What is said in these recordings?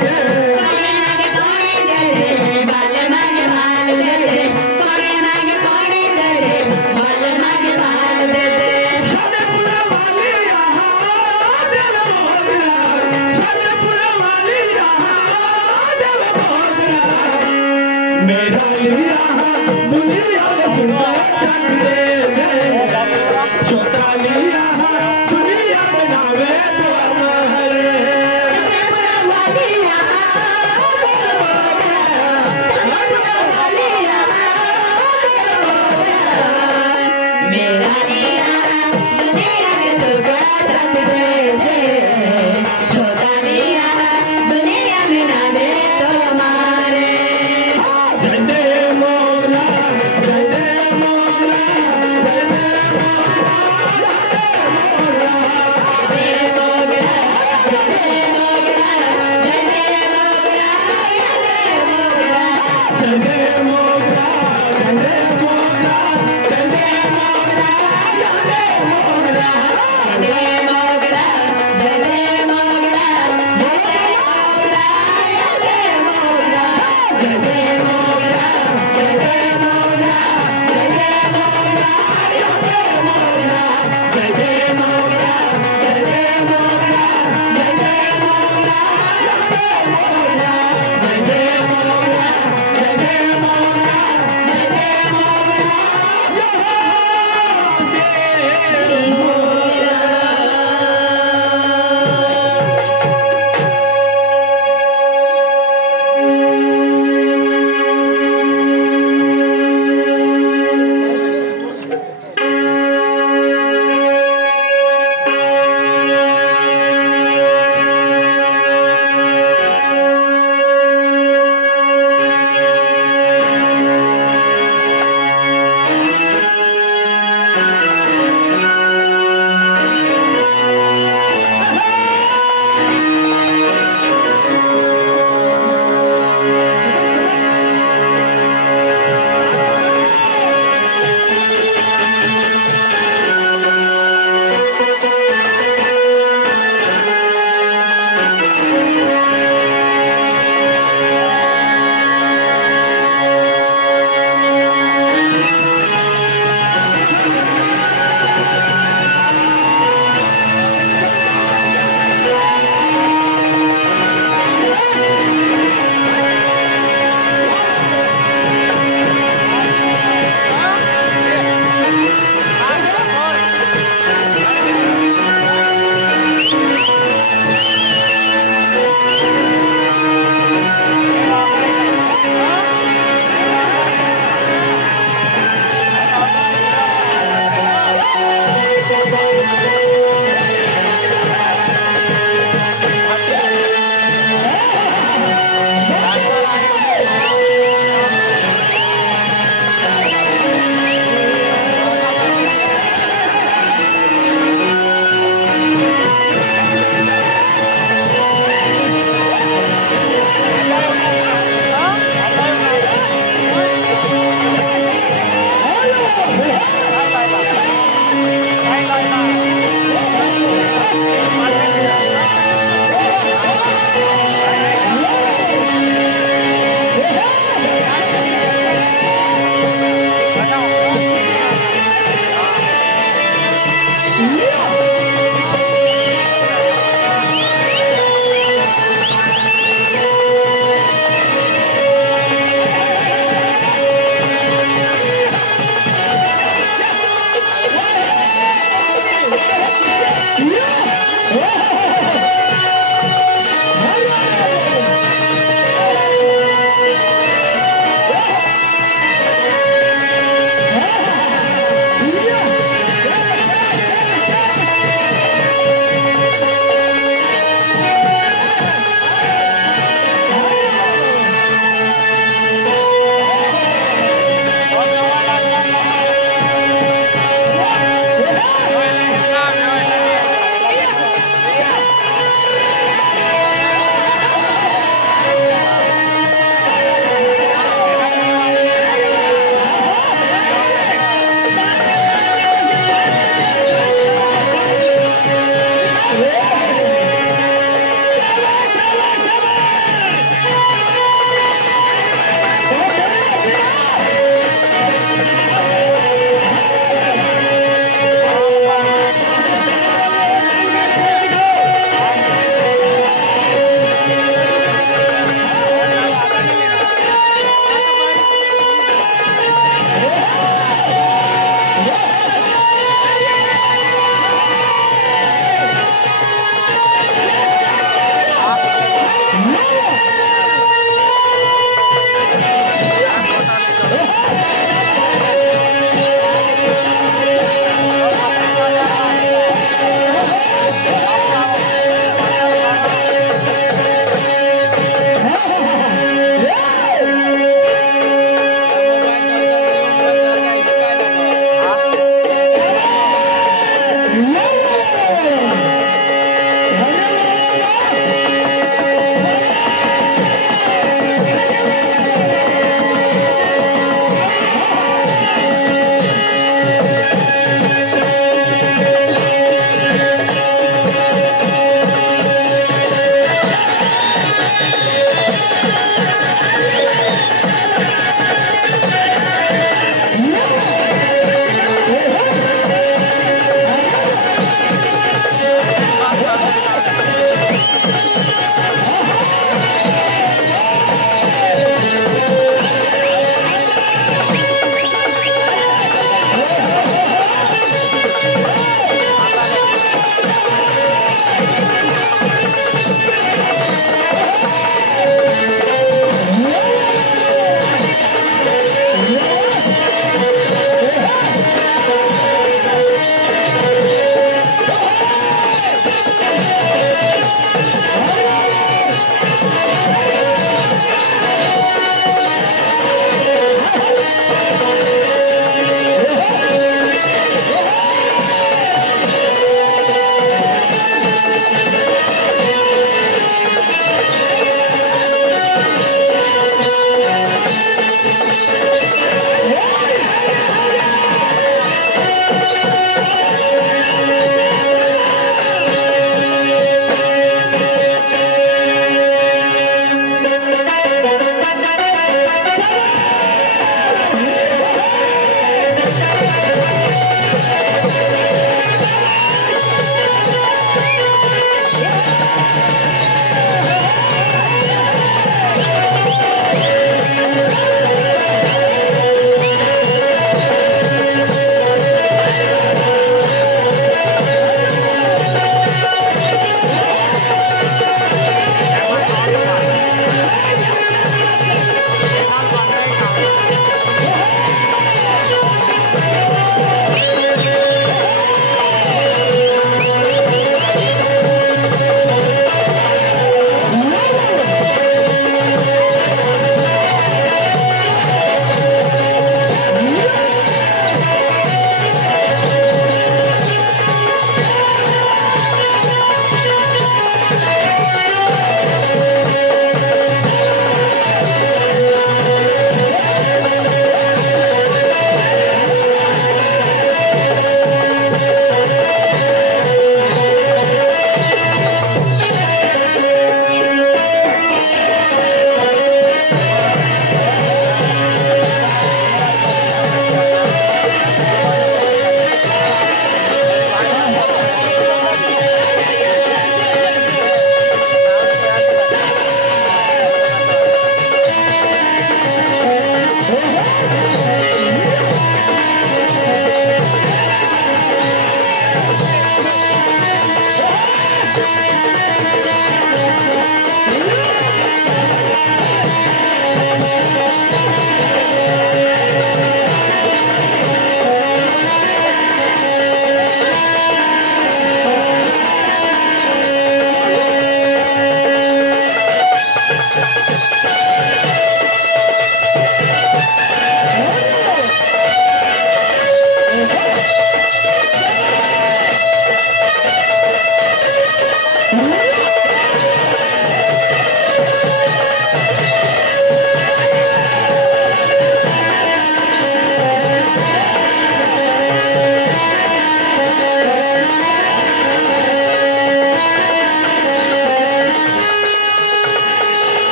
Mola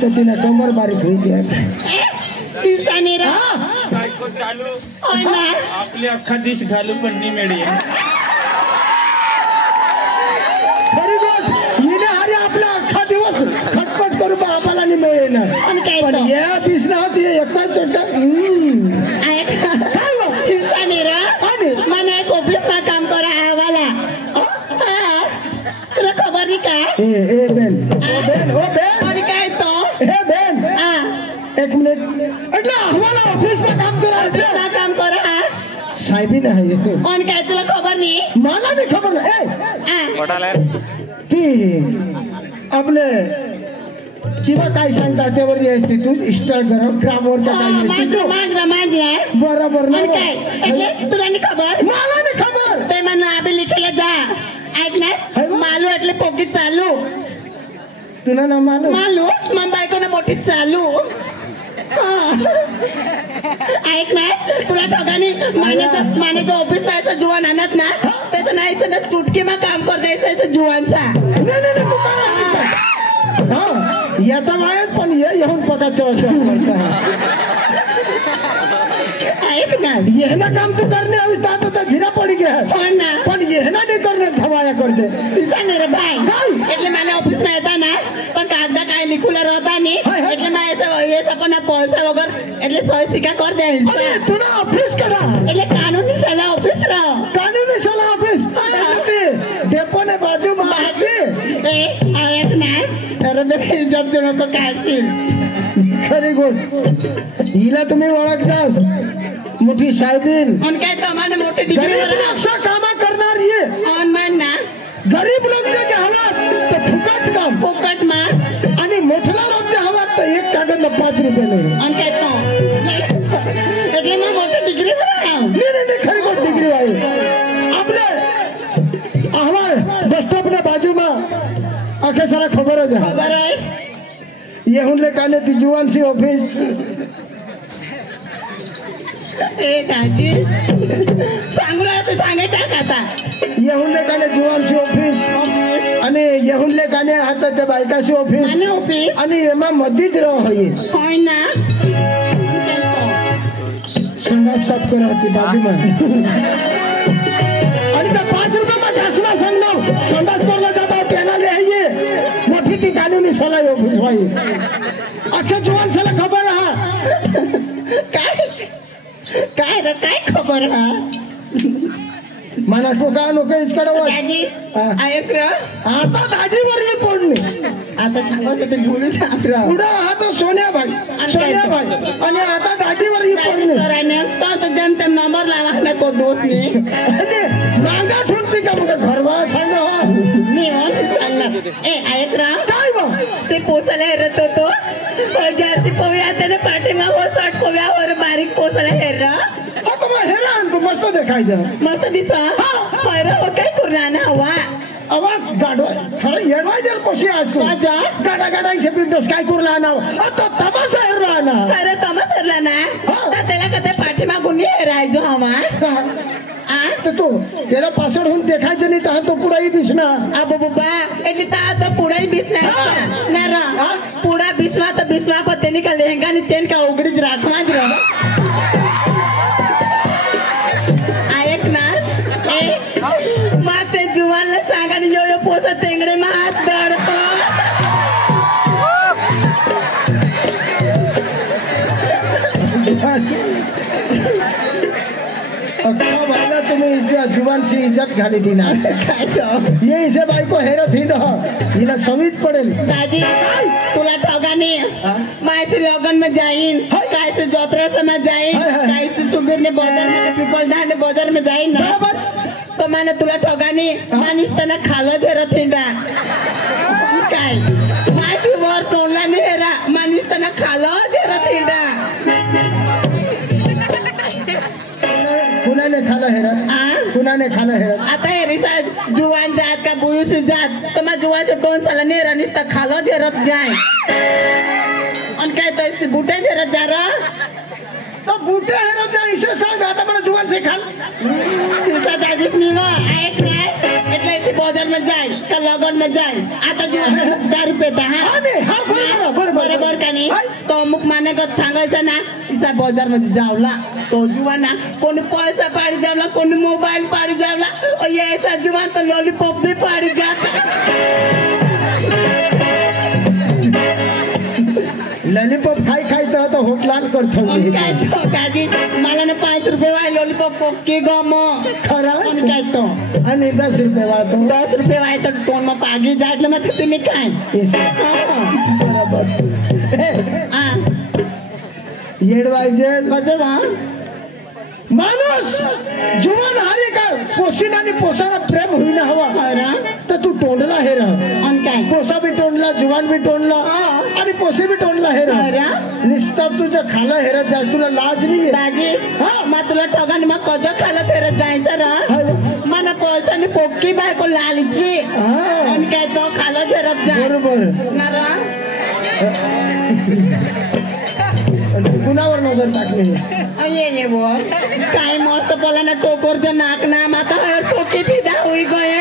तो तिने कमर बारीक हुई गया दिसाने रा बायको चालू ना आपली अख्खा दिश घालू पण नाही मिळेल खरी गोष्ट हिने अरे आपला अख्खा दिवस खटपट करू बापाला नाही मिळेल आणि काय पण तो या दिसना होती एकच छोटा काय हो दिसाने रा मला एक ऑफिसમાં કામ કરા આવાલા तुला खबर नाही का ए बेन ओ बेन आणि काय तो हे बेन एक मिनिट એટલે હવાલા ઓફિસમાં કામ કરે છે ना काम करा साहेबी नाही आणि काय तुला खबर नाही मला नाही खबर ए वडाला ती आपले किंवा काय सांगता त्यावर येते तू इंस्टाग्रामवर का काय येते माझ्या बरोबर ना आणि काय એટલે तुला नाही खबर मला नाही खबर ते मला आबे लिखेला जा ऐक ना मालू એટલે पोकी चालू तुला ना मालूम मालू मग बायकोने मोठी चालू ऐक ना तुला दोघांनी मानेचं ऑफिस जायचं जुवान आणत ना त्याचं नाही ना चुटकीमा काम कर द्यायचं जुवानचा नाही तू काय हा याचा मायच पण ये येऊन पदाच्या वर्षात ऐक ना ये ना काम तू करणे अभी तात तो घिरा पड़ी गया पण ना पण ये ना नाही करणे धवाया करते तिचा नाही रे बाय એટલે મને ઓફિસ ના હતા ના પણ કાગદા કાઈ લીખુલા रहता नहीं એટલે मैं ये अपन पैसा वगैरह એટલે सोय सिका कर दे अरे तुला ऑफिस करा એટલે कानूनी सलाह ऑफिस रहो कानूनी सलाह ऑफिस डेपो ने बाजू में ए ऐक ना तर जब जणो तो काढतील खरी गोष्ट हिला तुम्ही ओळखतास मोठी साहेबीन आणि काय तुम्हाला मोठे डिग्री अशा कामा करणार ये ऑन मान ना गरीब लोकच्या जे हवात तर फुकट काम फुकट मा आणि मोठला लोकच्या हवात तर एक कागदला 5 रुपये नाही आणि काय तो એટલે मैं मोठे डिग्री बनाव नाही खरी गोष्ट डिग्री आहे आपले आम्हाला बस स्टॉपच्या बाजूमा आखे सारा खबर आहे खबर आहे ये हुनले काने ती जुवानसी ऑफिस ए दाजी सांगला तर सांगे टाक आता ये हुनले काने जुवानसी ऑफिस आणि ये हुनले काने हाताच्या बायकाची ऑफिस आणि ऑफिस आणि एमा मध्येच राह आहे होय ना संघात साफ करायची बाजूमा आणि त्या 5 रुपये घासला सांगणार संडास करला जाता त्याला लिहायचे मोठी ती कानूनी सलाह ऑफिस भाई अख्ख्या जुवानसाला खबर हा काय खबर हा मला तो का नको इकडे दाजी ऐक रा आता दाजीवर ये पडणे आता सांगत ते भूल सापरा पुढे हा तो सोन्याबाई आणि आता दाजीवर ये पडणे कराने तो जन ते नंबर लावा ना को दोस्त ने आणि मागा ठुरती का मग घरवा सांगा मी ऑन सांगणार ए ऐक रा काय बा ते पोचला हेरत होतो जास्ती पोव्या त्याने पाठीमा हो शॉर्ट पोव्यावर बारीक पोचला हेरा आता मग हेरा तू मस्त देखायचं मस्त दिसा पैरा हो काय करणार ना हवा आवाज गाडो खरं येडवायचं कशी आज तू माझा गाडागाडायचे बिंडोस काय करू राहणार आता तमाशा हेर राहणार खरं तमा सरला ना तर त्याला कधी पाठीमागून हेरायचो हवा तर तो त्याला पासड होऊन देखायचं नाही तर तो पुढेही दिसणार अबो बाबा એટલે તા पुढाही बिसणार ना रा पुढा बिसवा तर बिसवा पण त्यांनी का लेहंगा आणि चेन का उघडीच राखवा ज ऐक ना ए मग ते जुवानला सांग आणि यो पोसा तेंगडे मा हात धरतो मला तुम्ही जुवानची इज्जत घाली ती ना ये इसे बायको हेरत ही हिला सवीच पडेल दादी तुला ठोगाने मायचे लगन में जाईन काय से जोत्रा में जाईन काय से सुगीर ने बाजार में पीपल धाने बाजार में जाईन ना तो मैंने तुला ठोगाने मानिस तना खालो घेरत हिंडा काय मायची वर तोडला नाही हेरा मानिस तना खालो घेरत हिंडा कुणाने खालं हेरत कुणाने खालं हेरत आता हे रिसा जुवान जात का बुईच जात तर मग जुवाचे टोन साला नेरा नुसतं खालो घेरत जाय आणि काय तर बुटे घेरत जा रा तो बूटे हेरत जा इसे सांग आता मला जुवान से खाल तिचा दाजीच निवा ऐक नाही એટલે इथे बाजार में जाय का आता लगन में जाए आता जीवन दारू पेता हा नाही, हा बरोबर बरोबर का नाही तो अमुक माने का सांगायचं ना इसा बाजार मध्ये जावला तो जुवान ना कोणी पैसा पाडी जावला कोणी मोबाईल पाडी जावला और ये ऐसा जुवान तो लॉलीपॉप भी पाडी जाता लॉलीपॉप खाई खाई तर आता होटलान करतो आणि काय तो काजी मला ना 5 रुपये वाय लॉलीपॉप कोकी गम खरा आणि काय तो आणि 10 रुपये वाळतो 10 रुपये वाय तो टोन मग पागी जाटलं मग तुम्ही काय बरोबर हा येडवायचे बदल हा माणूस जुवान हारे का पोसीन आणि पोसाला प्रेम होईना हवा तर तू तोंडला हे रह आणि काय पोसा बी तोंडला जुवान बी तोंडला आणि पोसे बी तोंडला हे रह निस्ता तुझ्या खाला हेरत जाय तुला लाज नाही दाजी मग तुला टोगाने मग कजं खाला फेरत जायचं रा मला पैसाने पोक्की बायको लालची आणि काय तो खाला फेरत जाय बरोबर ना रा कुणावर नजर टाकली ये बोल काय मस्त बोला ना टोकोरचं नाक ना माता टोकी पिदा होई गए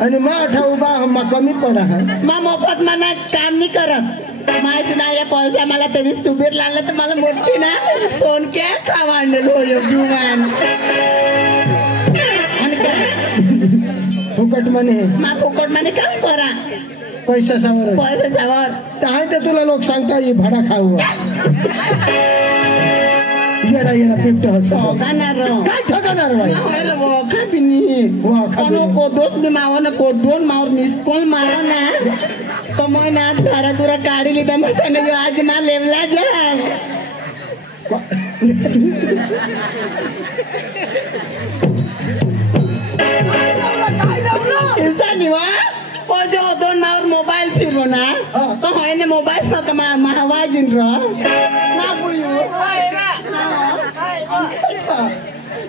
आणि मग आठा उभा मग कमी पडा मग मोफत मला काम नाही करत माहिती ना या पैसा मला तरी सुबीर लागला तर मला मोठी ना सोनक्या खावांडलो जुवान आणि काय फुकट म्हणे मग फुकट म्हणे काम करा पैशावर पैशावर आहे तर तुला लोक सांगता ये भाडा खाऊ येडा येडा पिपट ठोगाणार काय ठोगाणार बाई कोदोस माव ना कोदोन मावर मिसकोल मारो ना तो मग ना धारा तुरा काढी लिहिता मग आज मा लेवला जा जो दोन मावर मोबाईल फिरलो ना तो होय ना मोबाईल फक्त महावाजीन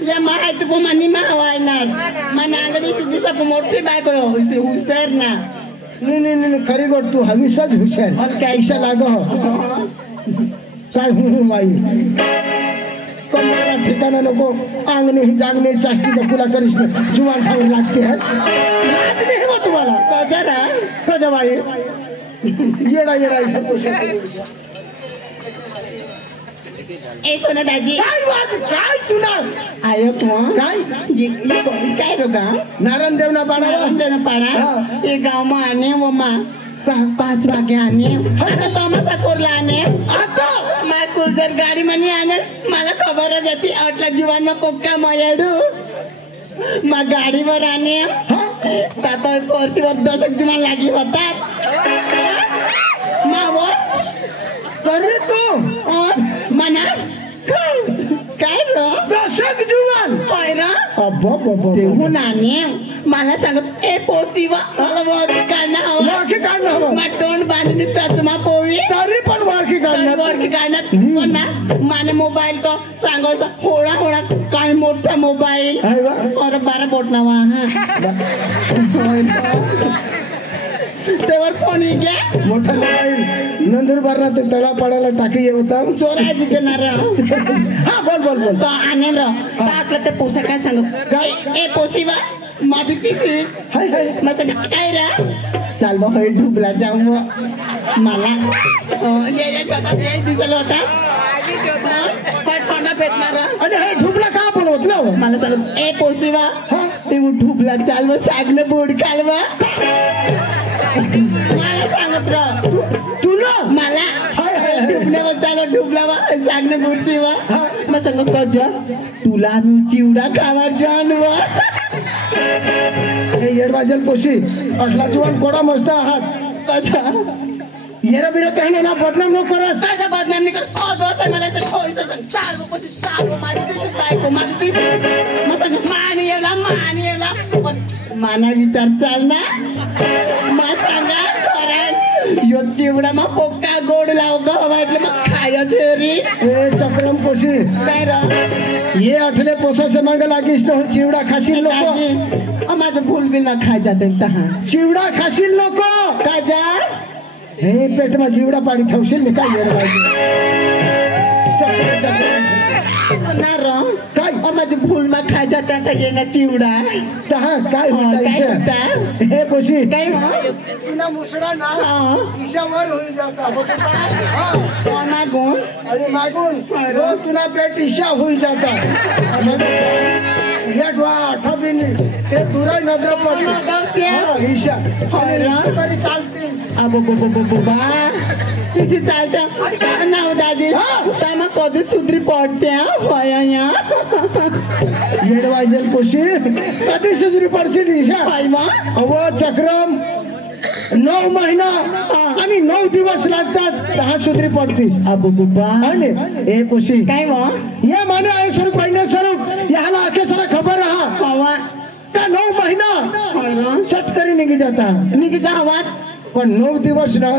या माहिती को मनी महावाय ना मन अंगडी सिद्धी सब मोठी बायको हुशार ना नाही खरी गोट तू हमेशाच हुशार कैसा लाग काय बाई कमरा ठिकाणा नको अंगणे ही जागणे चाष्टी दखुला करीस जुवान सांगू लागते है तुम्हाला कजा बाई येडा ए सोना दाजी काय तुला आयो काय काय रोगा नारायण देवना पाड़ा ये गाँव में आने वो माँ 5 वागे आने आता तमाशा कोरला आने आता मैं कुलजर गाड़ी में नहीं आने मला खबर है जाती आटला जीवन में कोक्का मायाडू मैं गाड़ी में आने ताता कोर्सी वक्त 10 जीवन लागी होता माँ वो करे तू और मना काय रो 10 जीवन होय रो अब्बा तेहू नाने मला सांगत ए पोसीवा मला वाकी काढणं हवं मग तोंड बांधून चष्मा पोवी तरी पण वाकी काढण्यात पण ना माने मोबाईल तो सांगायचा होळा काय मोठा मोबाईल और 12 बोट नावा तेवर फोन घ्या मोठा मोबाईल नंदुरबारला ते तळा पाडायला टाकी होता चोरायची देणार हा बोल तो आने रो आपलं ते पोसा काय सांग काय ए पोसीवा माझी तिसी हाय माझं काय रा चाल बा होय ढुबला जाऊ मला ये दिसलं होता थंडा पेटणार आणि हे ढुबला का बोलवत ना मला चालू ए पोसीवा ते ढुबला चाल मग सागनं बोर्ड कालवा मला सांगत राह तुला मला ढुबल्यावर चालू ढुबलावा सागनं बोर्डचीवा मग सांगत कजा तुला मी चिवडा खावा जानवा येडवाजन पोशी अटला जुवान कोडा मस्त आहात कसा येरा बिरा कहने ना बदनाम न करत कसा बदनाम नाही करत ओ दोस्त मला तर खोईचं सांग चाल पछि चाल माझी बायको माझी मग सांग मानी येला पण माना विचार चाल ना मा सांगा यो चिवडा मग पोक्का गोड लाव ग वाटलं मग खायचं रे ए चक्रम पोशी काय रा ये अठले पोसा से मांग लागिस न चिवडा खाशील लोक माझं फुल बिल ना खाय जाते चिवडा खाशील लोक काय जा हे पेट में चिवडा पाणी ठेवशील काय येडवाजन ना रो काय मग आज भूल में खा जाता था ये ना चिवड़ा काय काय होता हे पोशी काय हो तुला मुसडा ना ईशावर होईल जाता कोण मागून अरे मागून रोज तुला पेट ईशा होईल जाता या डोळा आठवणी ते तुला नजर पडली ईशा तरी चालते अबो बो बो बो बा किती चालतं नाव दादी काय मग कधी सुधरी पडत्या होया या येडवायजेल पोशी कधी सुजरी पडशील ईशा अव चक्रम 9 महिना आणि 9 दिवस लागतात 10 सुधरी पडतील अबो बुबा ए पोशी काय मग ये माने आहे स्वरूप महिना स्वरूप याला आखे सारा खबर रहा हवा का 9 महिना चटकरी निघी जाता निघी जा हवा पण 9 दिवस ना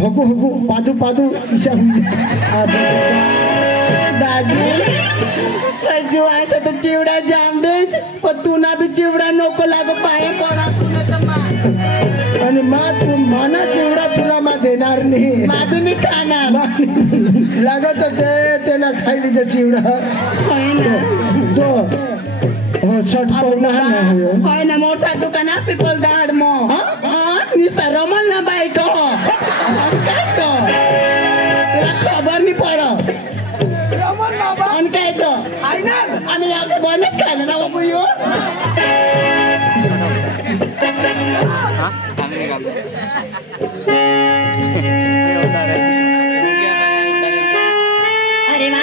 हकू हकू पादू पादू ईशा दादी जुवायचा तर चिवडा जाम दे पण तू ना बी चिवडा नको लागो पाया पडा आणि मग तू माना चिवडा पुरा मा देणार नाही माझं मी खाणार लागत त्याला खायली तर चिवडा तो हो छट पडणार नाही होय ना मोठा दुकान पिपल दाड मो नुसता रमल ना बाईक काय तो खबर नाही पड आणि काय तो आम्ही बनच खायला ना बाबू यो अरे मा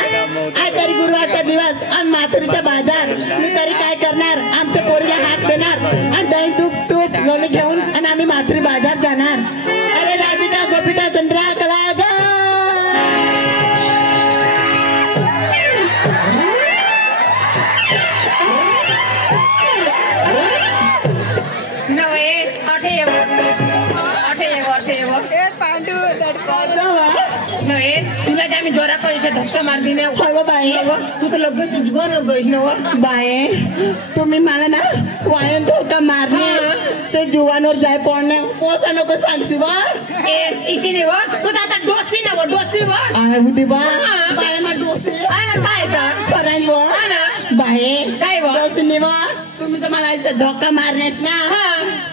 आज तरी गुरुवारचा दिवस आणि माथुरीचा बाजार मी तरी काय करणार आमच्या पोरीला हात देणार आणि दही तूप तूप लोणी घेऊन आणि आम्ही माथुरी बाजार जाणार अरे राधिका गोपिका चंद्रा कला आम्ही जोरा पैसे धक्का मारली नाही बाई तू तर लगेच तुझं गैस न बाय तुम्ही मला ना वायन धोका मारणे ते जुवानवर जाय पडणे पोसा नको सांगती बा इसी नाही व तू आता डोसी ना व डोसी व आहे होती बा बाय मा डोसी काय का करायला व बाय काय व डोसी नाही व तुम्ही तर मला इथं धोका मारण्यात ना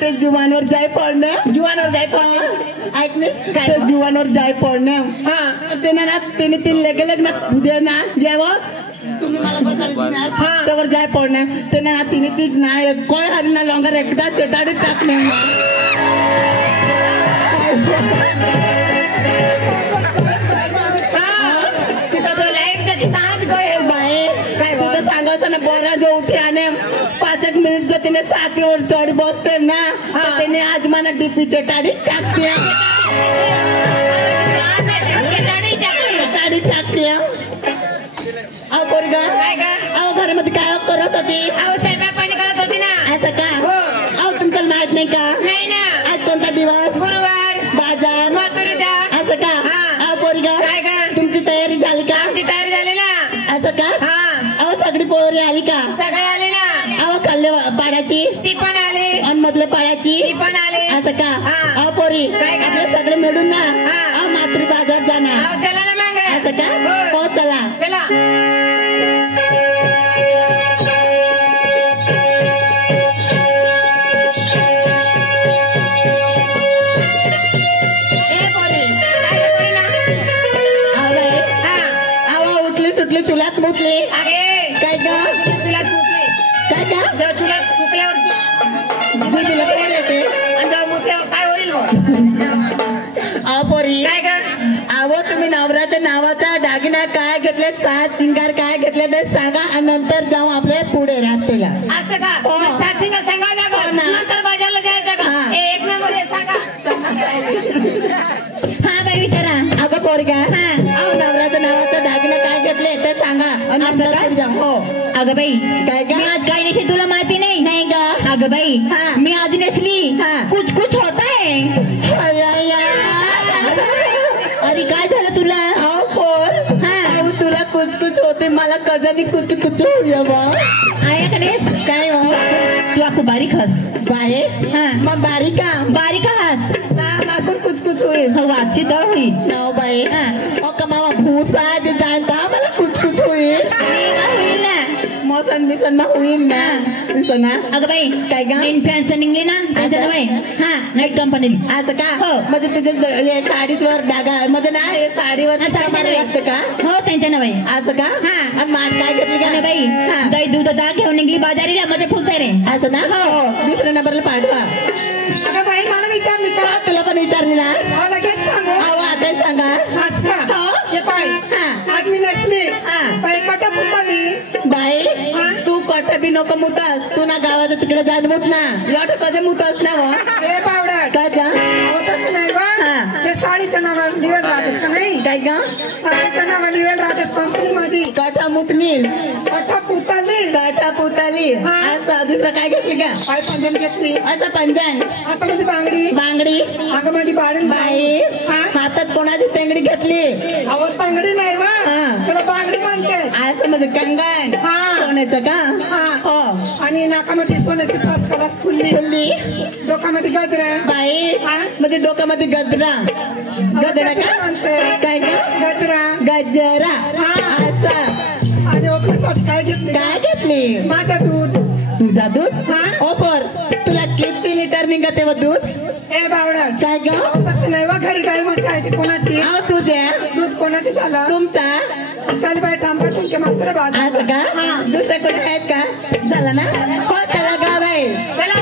ते जुवानवर जाय पडणं जुवानवर जाय पडणं ऐकले काय जुवानवर जाय पडणं त्याने ना त्याने तीन लेगे ना उद्या ना जेव्हा तुम्ही मला बचायला त्यावर जाय पडणं त्याने ना तिने तीच ना कोय हरी ना लॉंगर एकदा चेटाडीत टाकणे सांगायचं ना बरा जो उठे आणि 5 मिनिट जर तिने साखरेवर चढ बसते ना त्याने आज मला डीपी चेटाडी टाकते टाडी टाकते अहो पोरगा अहो घरामध्ये काय करत होती अहो स्वयंपाक पाणी करत होती ना असं का अहो तुमचं माहित नाही का नाही ना आज कोणता दिवस गुरुवार बाजार माथुरीचा असं का अहो पोरगा तुमची तयारी झाली का आमची तयारी झाली ना असं का अहो सगळी पोरी आली का सगळे आले ना अहो खाल्ले पाड्याची ती पण आली आणि मधल्या पाड्याची ती पण आली असं का अहो पोरी आपले सगळे मिळून ना अहो मातृ बाजार जाणार चला ना मग असं का हो चला चला सुटली चुलात मुतली काय का चुलात मुतली काय का चुलात मुकल्यावर तुला कोण येते आणि मुकल्यावर काय होईल पोरी काय का आव तुम्ही नवऱ्याच्या नावाचा दागिना काय घेतले सात सिंगार काय घेतले ते सांगा आणि नंतर जाऊ आपल्या पुढे रात्रीला असं का सात सिंगार सांगा नंतर बाजारला जायचं का एक मध्ये सांगा हा बाई विचारा अगं पोरी का अहो नवऱ्याच्या नावाचा दागिना काय घेतले ते सांगा आणि नंतर पुढे जाऊ हो अगं बाई काय का आज काय नाही तुला माहिती नाही नाही का अगं बाई मी आज नेसली कुछ कुछ होता है अरे काय झालं तुला अहो पोर तुला कुछ कुछ होते मला कजानी कुछ कुछ होऊया बा आहे काय हो तू आपको बारीक हस बाहे मग बारीक हास मागून कुछ कुछ होईल वाची तर होईल नाव बाई कमावा भूसा जे जाणता मला कुछ कुछ होईल होईल ना मग होईल ना दिसतो ना अगं बाई काय ग इन्फ्लुएन्सर निघली ना त्याच्यात बाई हा नाईट कंपनी असं का हो. म्हणजे तुझ्या हे साडीवर डागा म्हणजे ना हे साडीवर लागतं का हो त्यांच्या ना बाई असं का हा. आणि माठ काय घेतली का बाई हा. दही दूध आता घेऊन निघली बाजारीला मध्ये फुलते रे असं ना हो दुसऱ्या नंबरला पाठवा अगं बाई मला विचारली का हो, तुला पण विचारली ना हो, लगेच सांगू अहो आता सांगा अच्छा हो. हे पाय हा. आज मी नसली हा. बाई कट पुतली बाई हा. तू कट बी नको मुतस तू ना गावाच्या तिकडे जाण मुत ना एवढं कधी मुतस ना हो हे पावडर काय का होतच नाही बा हा. ते साडीच्या नावावर लिवेल राहतात का नाही काय का साडीच्या नावावर लिवेल राहतात कंपनी मध्ये काटा मुतनीस कट पुतली काटा पुताली हा. आता दुसरं काय घेतली का पाय पंजन घेतली असं पंजान आता मध्ये बांगडी बांगडी अगं मध्ये बाळून बाई हा. हातात कोणाची तेंगडी घेतली अहो तांगडी नाही बा हा. त्याला बांगडी म्हणते असं म्हणजे कंगण हा. सोन्याचं का हा. हो आणि नाकामध्ये सोन्याची पाच कलास फुलली फुल्ली डोकामध्ये गजरा बाई हा. म्हणजे डोक्यामध्ये गजरा गजरा का म्हणते काय का गजरा गजरा हा. असं आणि ओपन काय घेतली काय घेतली माझं दूध तुझा दूध हा. ओपर तुला किती लिटर निघत तेव्हा दूध ए बावडा काय ग तसं नाही वा घरी गाय मस्त आहे ती कोणाची अहो तुझ्या दूध कोणाची झालं तुमचा चल बाई थांबा तुमच्या मात्र बाजू असं का दुसरं कोणी आहेत का झालं ना हो चला गाव आहे चला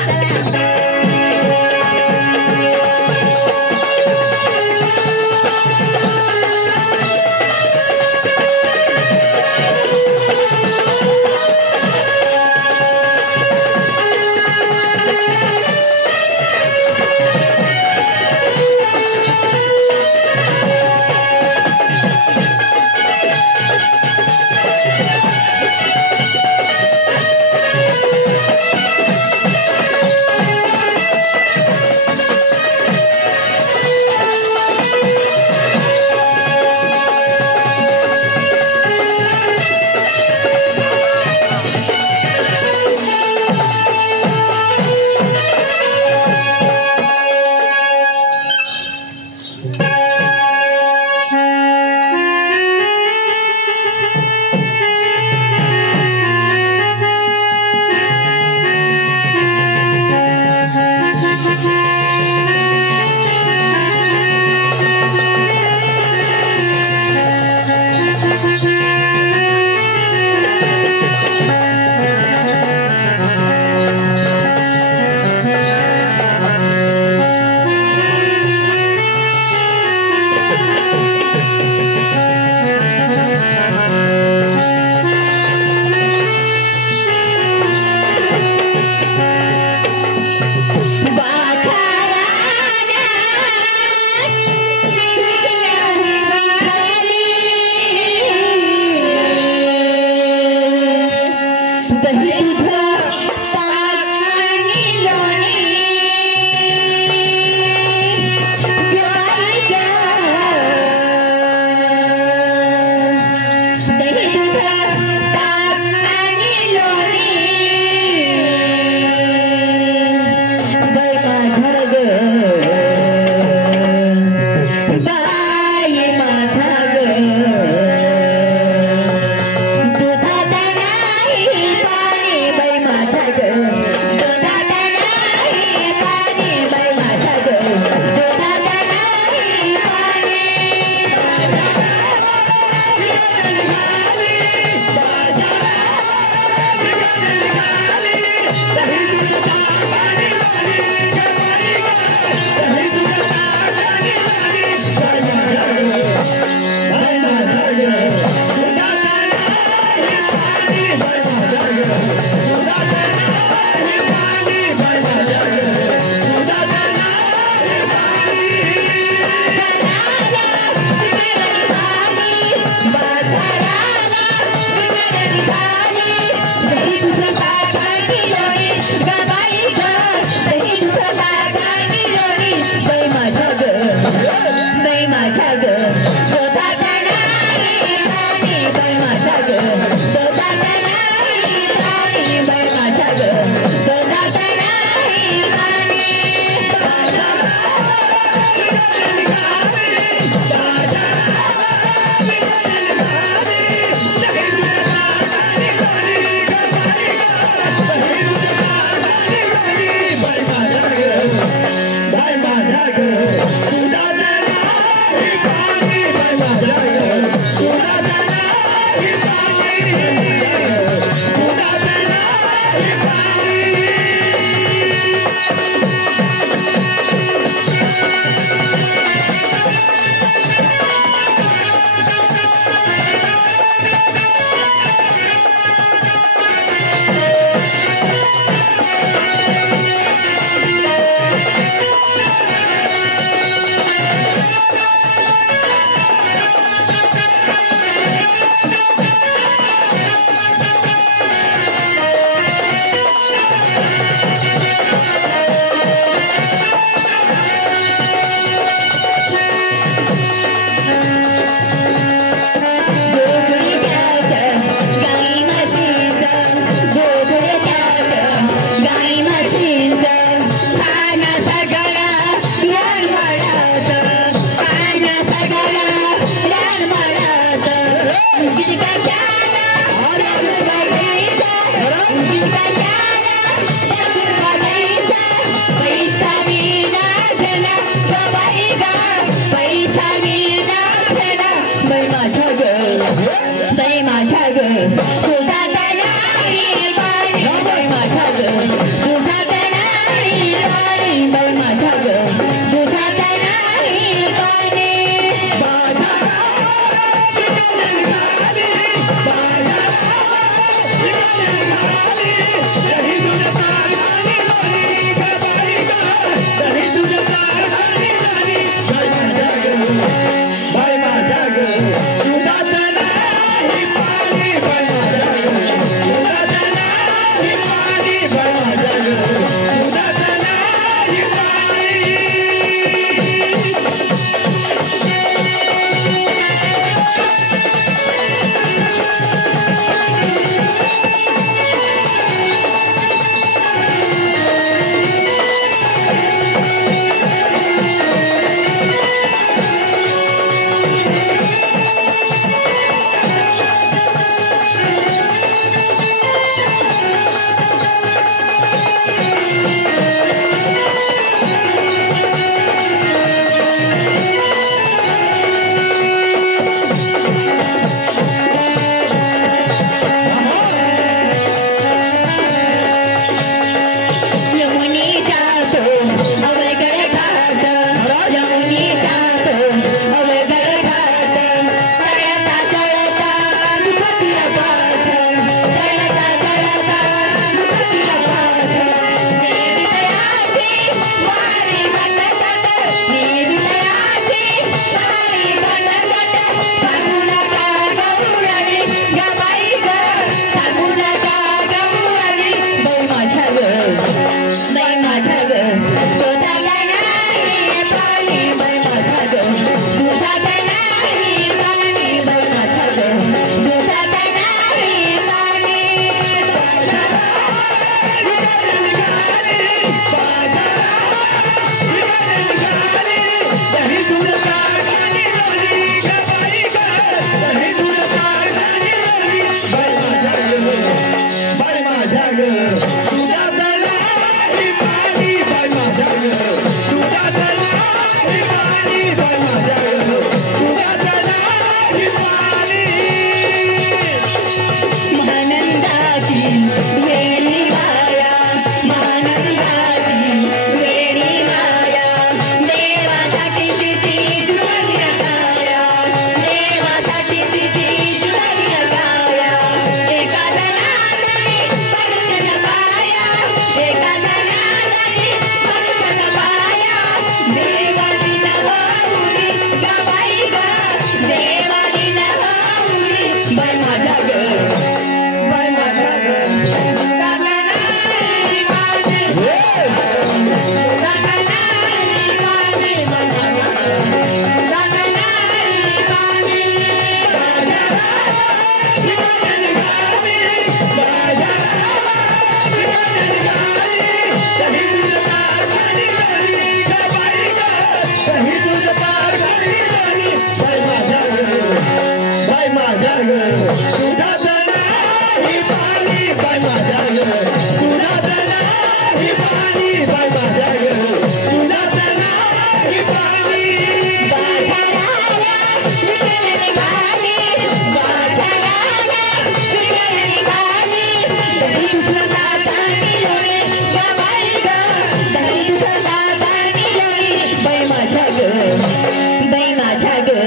बाई माझ्या ग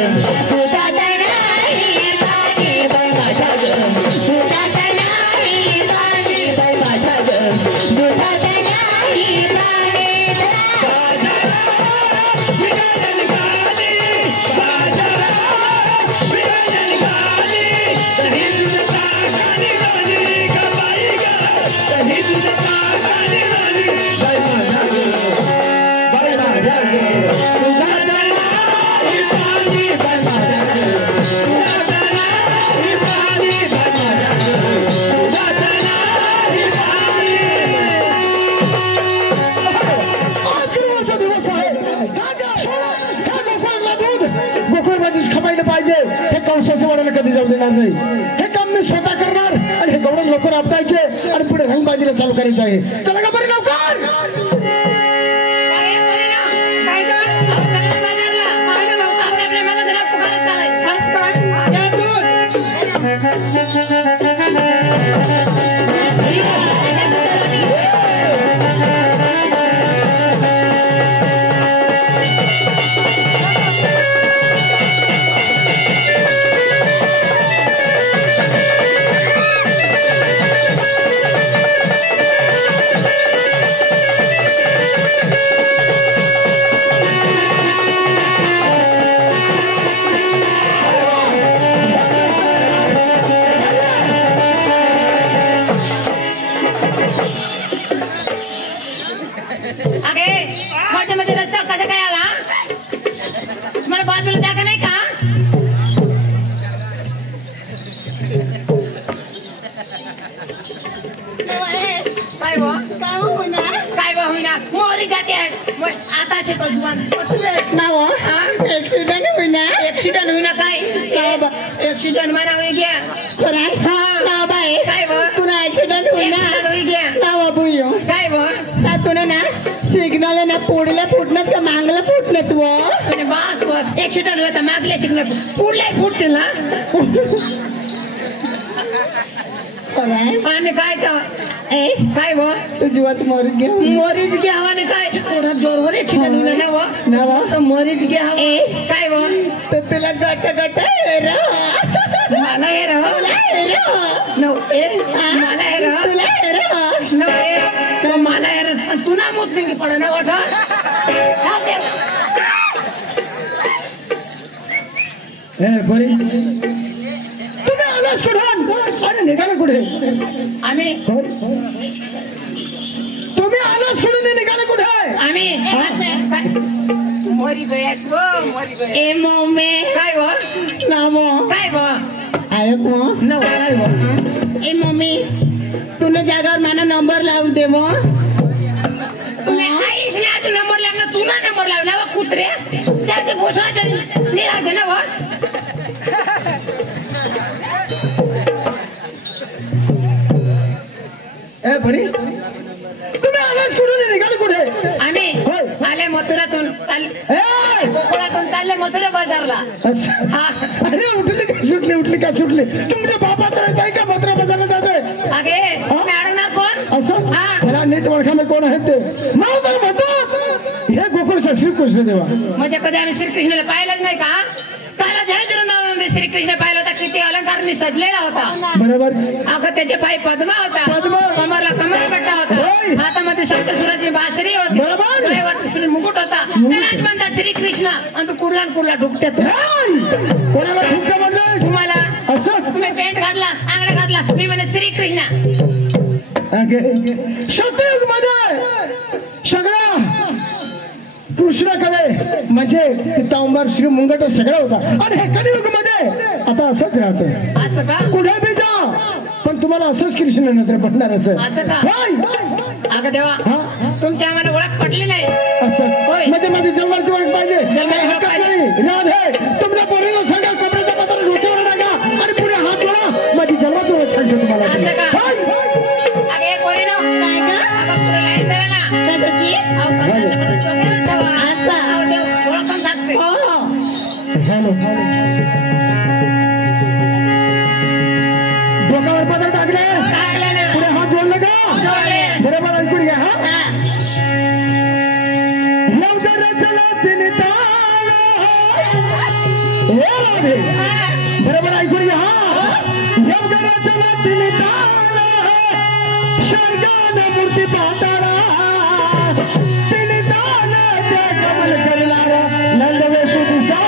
तुझा देणार नाही. हे काम मी स्वतः करणार आणि हे गवळण लवकर आपटायचे आणि पुढे रंगबाजीला चालू करायचं आहे. चला का बरं लवकर. एक्सिडेंट होईना काय एक्सिडेंट म्हणा काय तुला एक्सिडेंट होईना काय तुला ना सिग्नल आहे ना पुढल्या फुटणं का मागलं फुटणंच बस बस एक्सिडेंट होता मागल्या सिग्नल पुढल्या फुटते ना आणि काय काय तुझी वाट मोरीच घ्यावा ना काय थोडा जोरवर एक्सिडेंट होईना मोरीच घ्यावा काय तर तुला गट गट मला हे मला हे तुला मोत नाही पड ना वाट तुम्ही आला सोडून अरे निघाला कुठे आम्ही तुम्ही आला सोडून निघाला कुठे आम्ही मोरी ए मम्मी काय नाव काय ए मम्मी तुला जागावर मला नंबर लावू दे आईस नंबर लागला तुला नंबर लावला कुत्रे त्याचे घोषणा निघाले ना बरी तुम्ही आलाच कुठे निघाले कुठे आम्ही आले मथुरातून कोकणातून चालले मथुरा बाजारला अरे उठली का सुटली तुमच्या बाबाचा आहे का मथुरा बाजारला जातोय अगे अडणार कोण असं मला नीट ओळखा कोण आहेत ते नाव म्हणतो हे गोकुळचा श्रीकृष्ण देवा म्हणजे कधी आम्ही श्रीकृष्णाला पाहिलंच नाही का काला जयचंद्रामध्ये श्रीकृष्ण पाहिला होता किती अलंकारने सजलेला होता बरोबर अगं त्याचे पाय पद्मा होता कमरला कमरपट्टा होता हातामध्ये सप्तसुराची बासरी होती डोळ्यावर श्री मुकुट होता त्यालाच म्हणतात श्रीकृष्ण आणि तू कुर्ला ढुकतात कोणाला ढुकतं म्हणलं तुम्हाला तुम्ही पेंट घातला आंगडा घातला मी म्हणे श्रीकृष्ण सतयुग मध्ये सगळा कृष्णाकडे म्हणजे पितांबर श्री मुंगट सगळं होता आणि हे कलियुग मध्ये आता असंच राहतं असं का कुठे बी जा पण तुम्हाला असंच कृष्ण नंतर पडणार असं का अगं देवा तुमची आम्हाला ओळख पटली नाही असं म्हणजे माझी जन्माची ओळख पाहिजे राधे तुमच्या पोरीला सांगा कपड्याचा पत्र डोक्यावर टाका आणि पुढे हात वळा माझी जन्माची ओळख सांगतो तुम्हाला डोक्यावर पदर टाकले पुढे हात जोडले का बरोबर ऐकून घ्या बरोबर ऐकून घ्या मूर्ती पाहताना तिने दान ते कमल करणारा नंदवेशू दिशा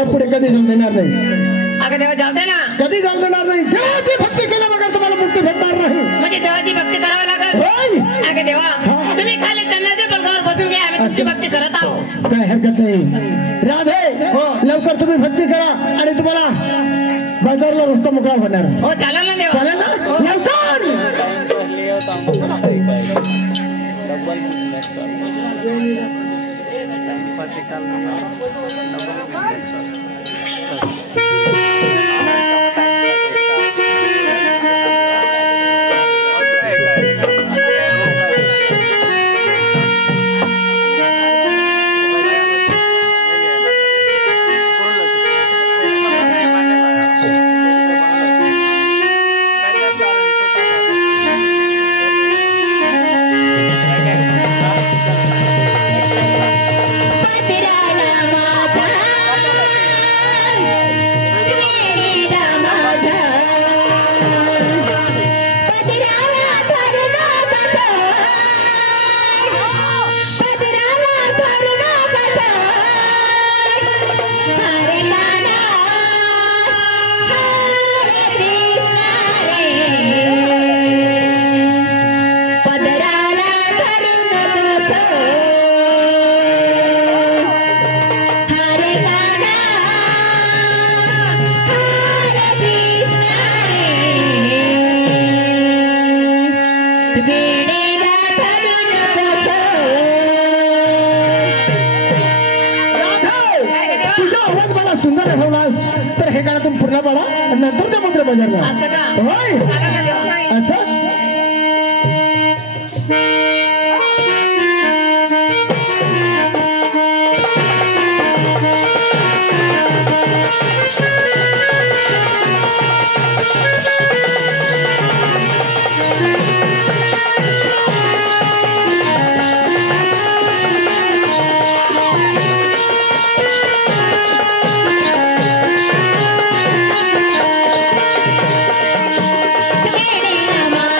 तुम्हाला पुढे कधी जाऊन देणार नाही. अगं देवा जाऊ दे ना. कधी जाऊन देणार नाही. देवाची भक्ती केल्या बघा तुम्हाला मुक्ती भेटणार नाही. म्हणजे देवाची भक्ती करावी लागेल. होय. अगं देवा तुम्ही खाली चन्नाच्या पलकावर बसून घ्या. आम्ही तुमची भक्ती करत आहोत. काय हरकत नाही. राधे हो. लवकर तुम्ही भक्ती करा आणि तुम्हाला बाजारला रस्ता मोकळा होणार. हो चालेल ना देवा. चालेल ना. लवकर. सुंदर आठवलास तर हे गाणं तुम्ही पूर्ण पाडा आणि नंतर त्या मंत्र बजारला. असं का? होय. चालेल ना देवा. असं Rama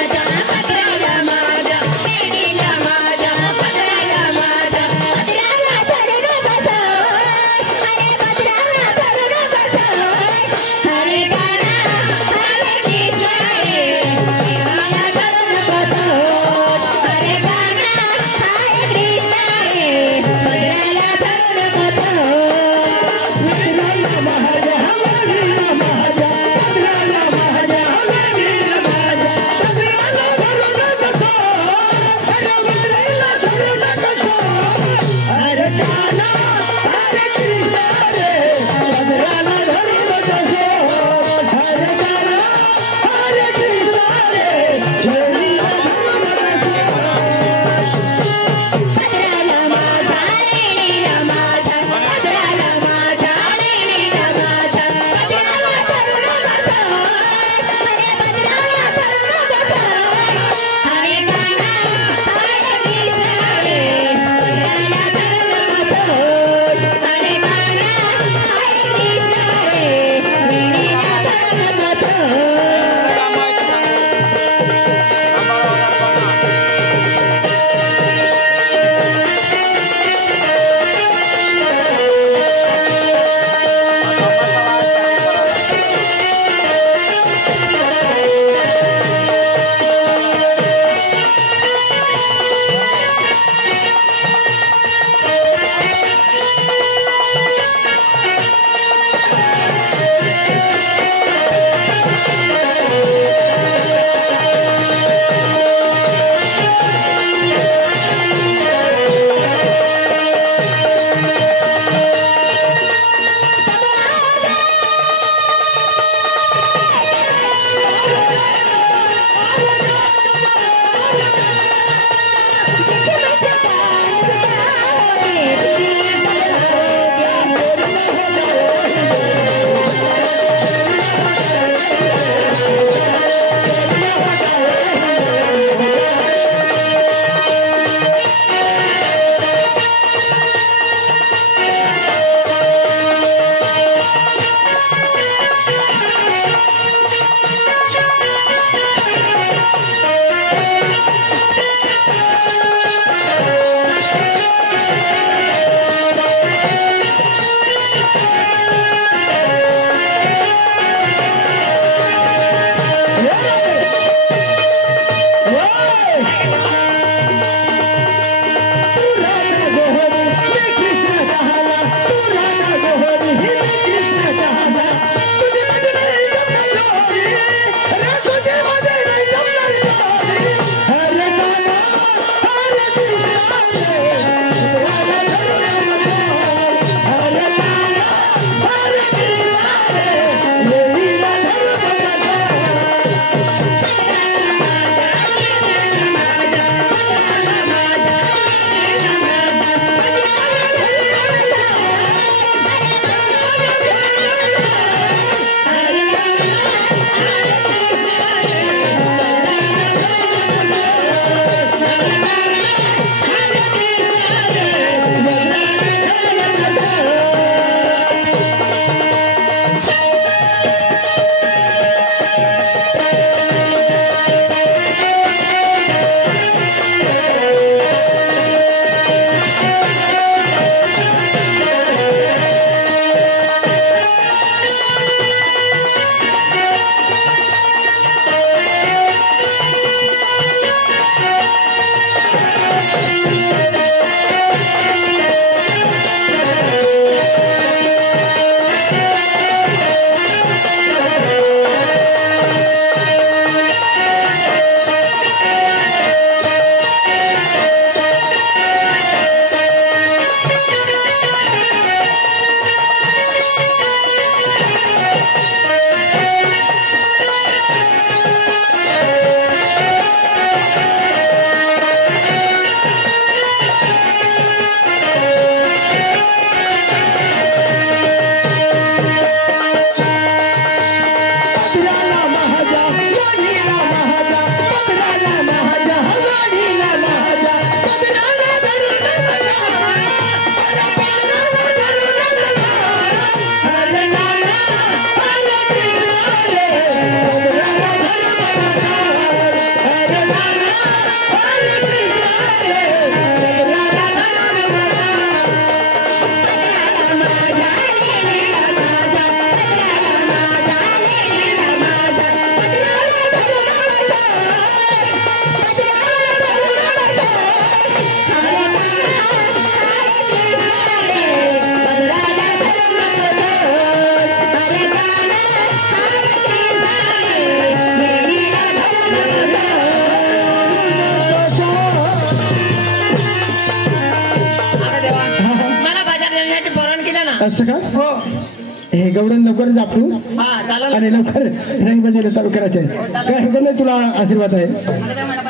हे गवडन लवकर जापू हा चालेल आणि लवकर रंग बजायला चालू करायचे काय हरकत नाही तुला आशीर्वाद आहे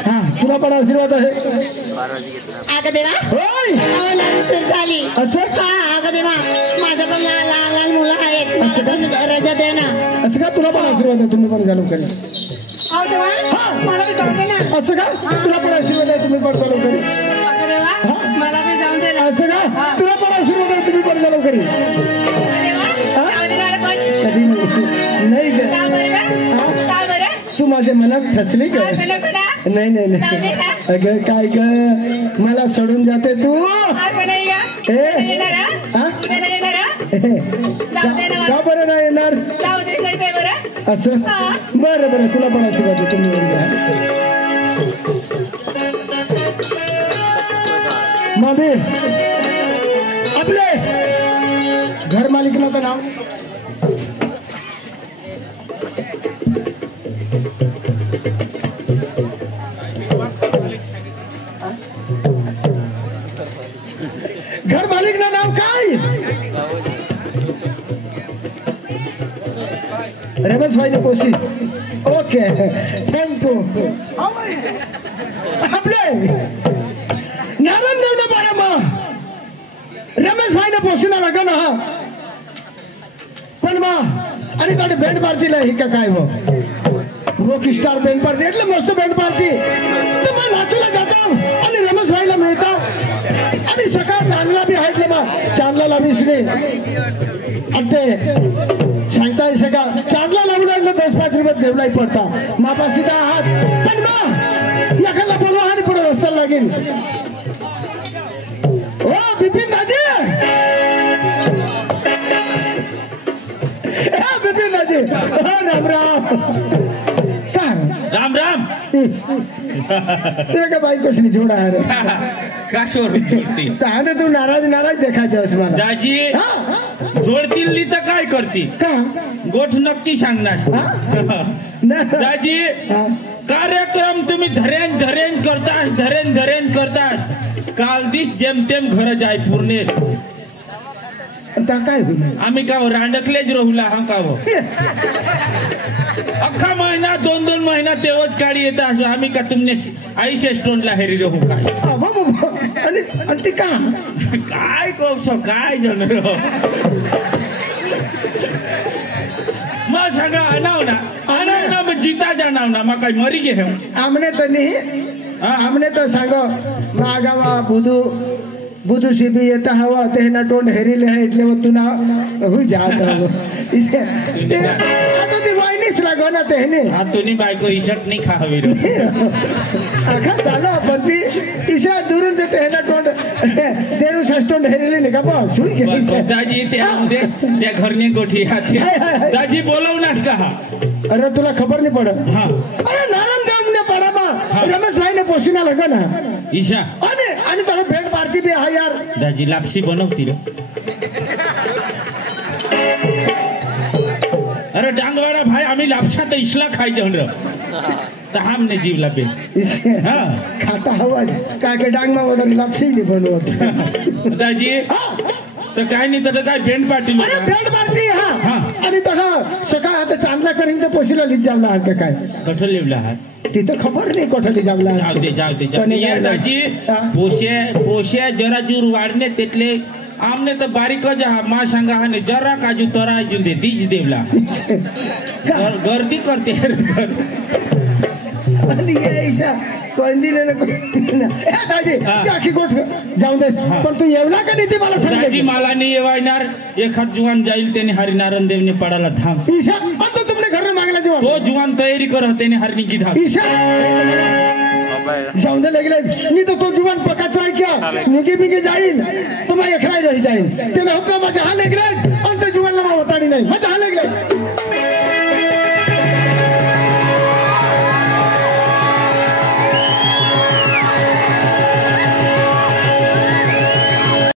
हा तुला पण आशीर्वाद आहे अगं देवा होय झाली असं हा अगं देवा माझं पण लहान लहान मुलं आहेत रजा दे ना असं का तुला पण आशीर्वाद आहे तुम्ही पण चालू करा अहो देवा मला बी जाऊ दे ना असं का तुला पण आशीर्वाद आहे तुम्ही पण चालू करी अगं देवा मला बी जाऊ दे ना असं का तुला पण आशीर्वाद आहे तुम्ही पण चालू करी जाऊ दे मला पण. कधी नाही ग का बरं बा? का बरं? तू माझ्या मनात फसली का काय झालं बेटा? नाही नाही नाही अगं काय ग मला सोडून जाते तू काय बनाई गं? ए येणार हा? हा? उद्याला येणार हा? का बरं नाही येणार जाऊ दे नाही काय बरं? असं हा. बरं बरं तुला पण आशीर्वाद आहे तुम्ही येऊन जा. मामी आपले घर मालिकाचं नाव घर मालिक ना नाव काय रमेश भाई ने कोशी ओके थैंक यू आपले नारायण देव ने बारा मा रमेश भाई ने पोषण लगा ना पण मा आणि कडे बँड पार्टीला ही का काय रॉक स्टार बँड पार्टी એટલે मस्त बँड पार्टी तर मग नाचूला जातो आणि रमेश भाईला मिळतो आणि सकाळ चांगला बी आहे बा चांगला लावीसने अते सांगताय सका चांगला लावून आणलं 10-5 रुपये देवलाई पडता मापा सीधा आहात पण मा याकडला बोलवा आणि पुढे रस्ता लागेल ओ बिपिन दादी बिपिन दादी राम राम राम राम तेरे का भाई कुछ नहीं छोड़ा है का शोर जोडती चाहते तू नाराज नाराज देखायचं मला दाजी हा जोडतील तर काय करती का गोठ नक्की सांगणार ना दाजी हा. कार्यक्रम तुम्ही धरेन धरेन करतास धरेन धरेन करतास काल दिस जेमतेम घर जाय पूर्णे आता काय होईल आम्ही का रांडकलेच राहुला हा का अख्खा महिना 2-2 महिना तेवच काढी येत असो आम्ही का तुमने आईशे स्टोनला हेरी राहू काय आणि ते का काय कोसो काय जण मग सांगा आणाव ना मग जीता जाणाव ना मग काय मरी गे आमने तर नाही आमने तर सांगो मागावा बुधू शिबी येता हवा ते ना तोंड हेरिले आहे એટલે तुना हो जात आता ती वाईनीच लागो ना तेने हा तुम्ही बायको इशट नाही खा हवी आखा झालं पण ती ईशा दुरून ते तेना तोंड तेरू तोंड हेरिले नाही का बा सुई दाजी त्या घरने गोठी दाजी बोलवणार का अरे तुला खबर नाही पडत हा अरे नारायण देव ने पडा मा रमेश भाई ने पोषिना लगा ना ईशा आणि त्याला भेट पार्टी बी आहे यार दाजी लापशी बनवती रे अरे डांगवाडा भाई आम्ही लापशा तर इसला खायचे तर हमने जीव लापे हाँ खाता हवा काय के डांग मा वगैरे लापशी नाही बनवत दाजी तर काय नाही तर काय भेंड पार्टी अरे भेट पार्टी हा. हा आणि तसं सकाळ आता चांगला करीन तर पोशीला लिहित जावला आहे काय कठोर लिवला हा तिथं खबर नाही कोठली जावला जाऊ दे ये दाजी पोशे जरा जूर वाढणे तेतले आमने तर बारीक मा सांगा हा जरा काजू तरा दे दीज देवला गर्दी करते आणि ये ईशा कोणदिले दादी काकी गोठ जाऊ दे पण तू येवला का नाही ते मला दाजी सांग मला नाही येवायणार एखाद जुवान जाईल त्याने हरिनारायण देवने पडाला धाम ईशा पण तू तुमने घर में मांगला जो तो जुवान तयारी कर त्याने हरणी की धाम ईशा जाऊन दे लागले मी तो जीवन पकाचा आहे क्या निगे बिगे जाईल तो मैं एकला रह जाईल ते होता माझा हाल एकला आणि ते जीवनला होता नाही माझा